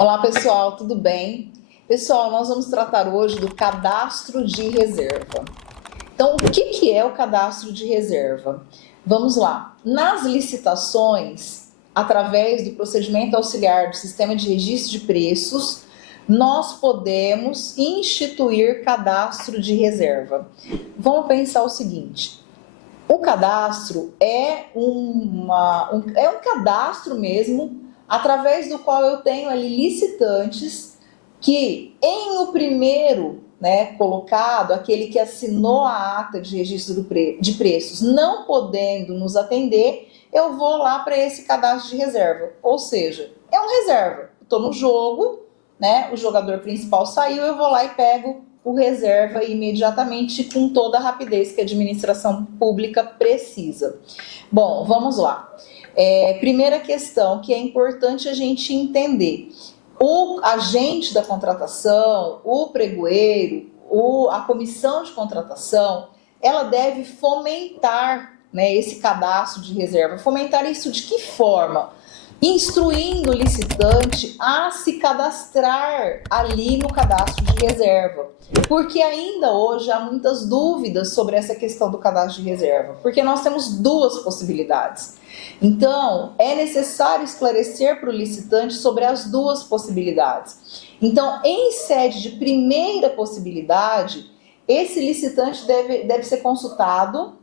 Olá pessoal, tudo bem? Pessoal, nós vamos tratar hoje do cadastro de reserva. Então, o que é o cadastro de reserva? Vamos lá. Nas licitações, através do procedimento auxiliar do sistema de registro de preços, nós podemos instituir cadastro de reserva. Vamos pensar o seguinte: o cadastro é um cadastro mesmo, através do qual eu tenho ali licitantes que em o primeiro colocado, aquele que assinou a ata de registro de preços, não podendo nos atender, eu vou lá para esse cadastro de reserva. Ou seja, é um reserva. Estou no jogo, o jogador principal saiu, eu vou lá e pego o reserva imediatamente com toda a rapidez que a administração pública precisa. Bom, vamos lá. Primeira questão que é importante a gente entender: o agente da contratação, o pregoeiro, a comissão de contratação, ela deve fomentar esse cadastro de reserva. Fomentar isso de que forma? Instruindo o licitante a se cadastrar ali no cadastro de reserva. Porque ainda hoje há muitas dúvidas sobre essa questão do cadastro de reserva, porque nós temos duas possibilidades. Então, é necessário esclarecer para o licitante sobre as duas possibilidades. Então, em sede de primeira possibilidade, esse licitante deve ser consultado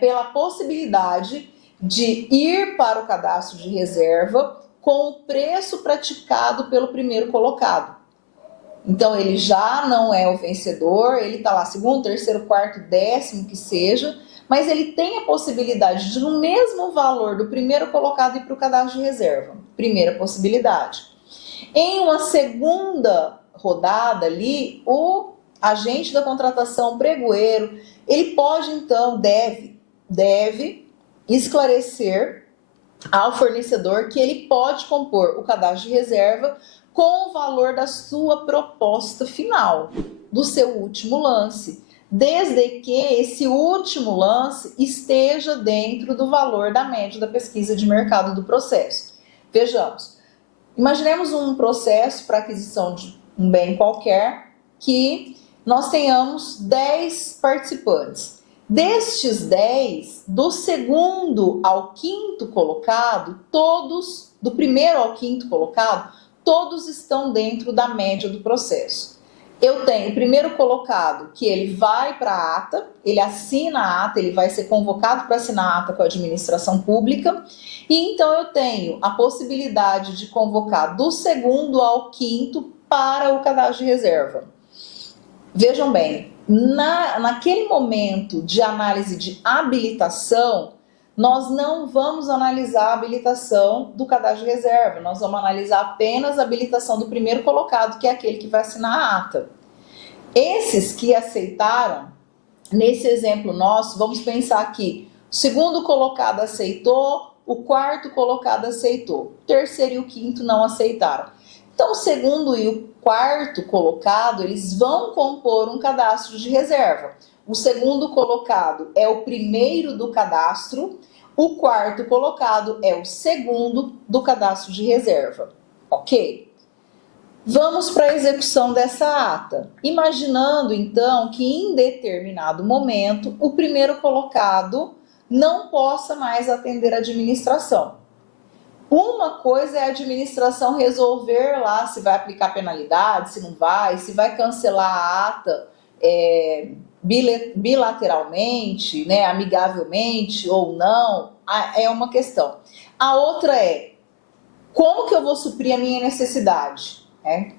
pela possibilidade de ir para o cadastro de reserva com o preço praticado pelo primeiro colocado. Então, ele já não é o vencedor, ele está lá segundo, terceiro, quarto, décimo, que seja, mas ele tem a possibilidade de, no mesmo valor do primeiro colocado, ir para o cadastro de reserva. Primeira possibilidade. Em uma segunda rodada ali, o agente da contratação, pregoeiro, ele pode, então, deve esclarecer ao fornecedor que ele pode compor o cadastro de reserva com o valor da sua proposta final, do seu último lance, desde que esse último lance esteja dentro do valor da média da pesquisa de mercado do processo. Vejamos, imaginemos um processo para aquisição de um bem qualquer que nós tenhamos 10 participantes. Destes 10, do segundo ao quinto colocado, todos, do primeiro ao quinto colocado, todos estão dentro da média do processo. Eu tenho o primeiro colocado, que ele vai para a ata, ele assina a ata, ele vai ser convocado para assinar a ata com a administração pública, e então eu tenho a possibilidade de convocar do segundo ao quinto para o cadastro de reserva. Vejam bem, naquele momento de análise de habilitação, nós não vamos analisar a habilitação do cadastro de reserva, nós vamos analisar apenas a habilitação do primeiro colocado, que é aquele que vai assinar a ata. Esses que aceitaram, nesse exemplo nosso, vamos pensar aqui, o segundo colocado aceitou, o quarto colocado aceitou, o terceiro e o quinto não aceitaram. Então, o segundo e o quarto colocado, eles vão compor um cadastro de reserva. O segundo colocado é o primeiro do cadastro, o quarto colocado é o segundo do cadastro de reserva, ok? Vamos para a execução dessa ata. Imaginando, então, que em determinado momento o primeiro colocado não possa mais atender a administração. Uma coisa é a administração resolver lá se vai aplicar penalidade, se não vai, se vai cancelar a ata bilateralmente, amigavelmente ou não, é uma questão. A outra é, como que eu vou suprir a minha necessidade?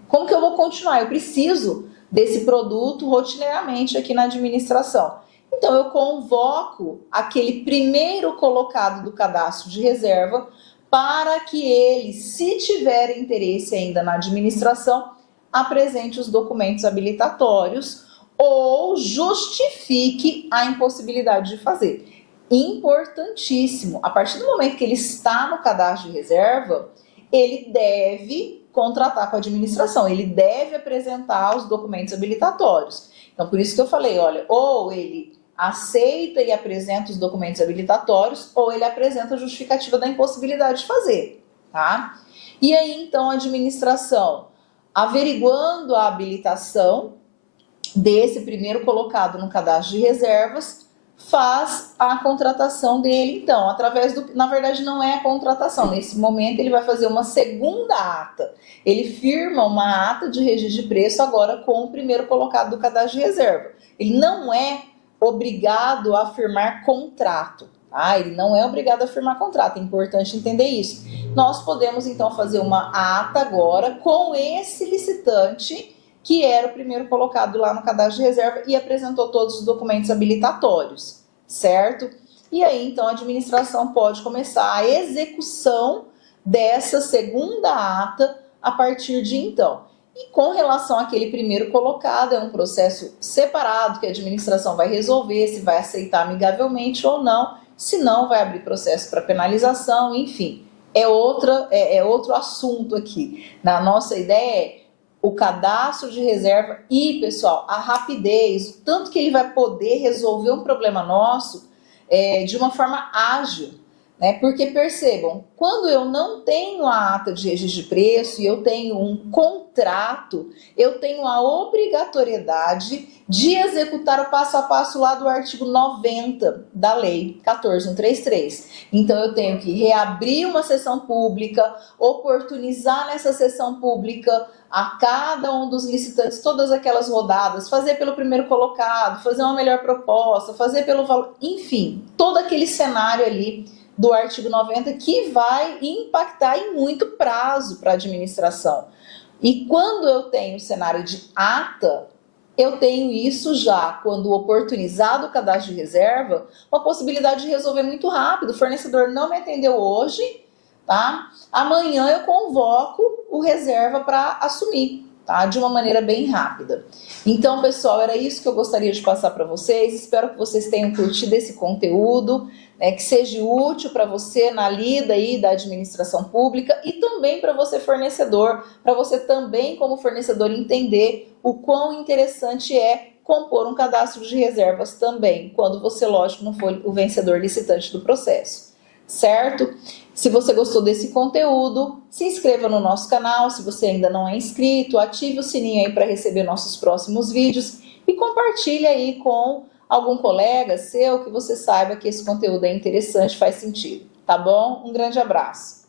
Como que eu vou continuar? Eu preciso desse produto rotineiramente aqui na administração. Então, eu convoco aquele primeiro colocado do cadastro de reserva para que ele, se tiver interesse ainda na administração, apresente os documentos habilitatórios ou justifique a impossibilidade de fazer. Importantíssimo, a partir do momento que ele está no cadastro de reserva, ele deve contratar com a administração, ele deve apresentar os documentos habilitatórios. Então, por isso que eu falei, olha, ou ele aceita e apresenta os documentos habilitatórios, ou ele apresenta a justificativa da impossibilidade de fazer, tá? E aí, então, a administração, averiguando a habilitação desse primeiro colocado no cadastro de reservas, faz a contratação dele, então, através do... Na verdade, não é a contratação. Nesse momento, ele vai fazer uma segunda ata. Ele firma uma ata de registro de preço agora com o primeiro colocado do cadastro de reserva. Ele não é obrigado a firmar contrato. Ah, ele não é obrigado a firmar contrato, é importante entender isso. Nós podemos, então, fazer uma ata agora com esse licitante que era o primeiro colocado lá no cadastro de reserva e apresentou todos os documentos habilitatórios, certo? E aí, então, a administração pode começar a execução dessa segunda ata a partir de então. E com relação àquele primeiro colocado, é um processo separado que a administração vai resolver se vai aceitar amigavelmente ou não, se não vai abrir processo para penalização, enfim. É outro assunto aqui. Na nossa ideia é o cadastro de reserva e, pessoal, a rapidez, o tanto que ele vai poder resolver um problema nosso de uma forma ágil, né? Porque percebam, quando eu não tenho a ata de registro de preço e eu tenho um contrato, eu tenho a obrigatoriedade de executar o passo a passo lá do artigo 90 da lei 14.133. Então eu tenho que reabrir uma sessão pública, oportunizar nessa sessão pública a cada um dos licitantes todas aquelas rodadas, fazer pelo primeiro colocado, fazer uma melhor proposta, fazer pelo valor, enfim, todo aquele cenário ali do artigo 90 que vai impactar em muito prazo para a administração. E quando eu tenho o cenário de ata, eu tenho isso já, quando oportunizado o cadastro de reserva, uma possibilidade de resolver muito rápido. O fornecedor não me atendeu hoje, tá? Amanhã eu convoco o reserva para assumir, tá? De uma maneira bem rápida. Então, pessoal, era isso que eu gostaria de passar para vocês. Espero que vocês tenham curtido esse conteúdo, né, que seja útil para você na lida aí da administração pública e também para você fornecedor, para você também como fornecedor entender o quão interessante é compor um cadastro de reservas também, quando você, lógico, não for o vencedor licitante do processo, certo? Se você gostou desse conteúdo, se inscreva no nosso canal, se você ainda não é inscrito, ative o sininho aí para receber nossos próximos vídeos e compartilhe aí com algum colega seu que você saiba que esse conteúdo é interessante, faz sentido, tá bom? Um grande abraço!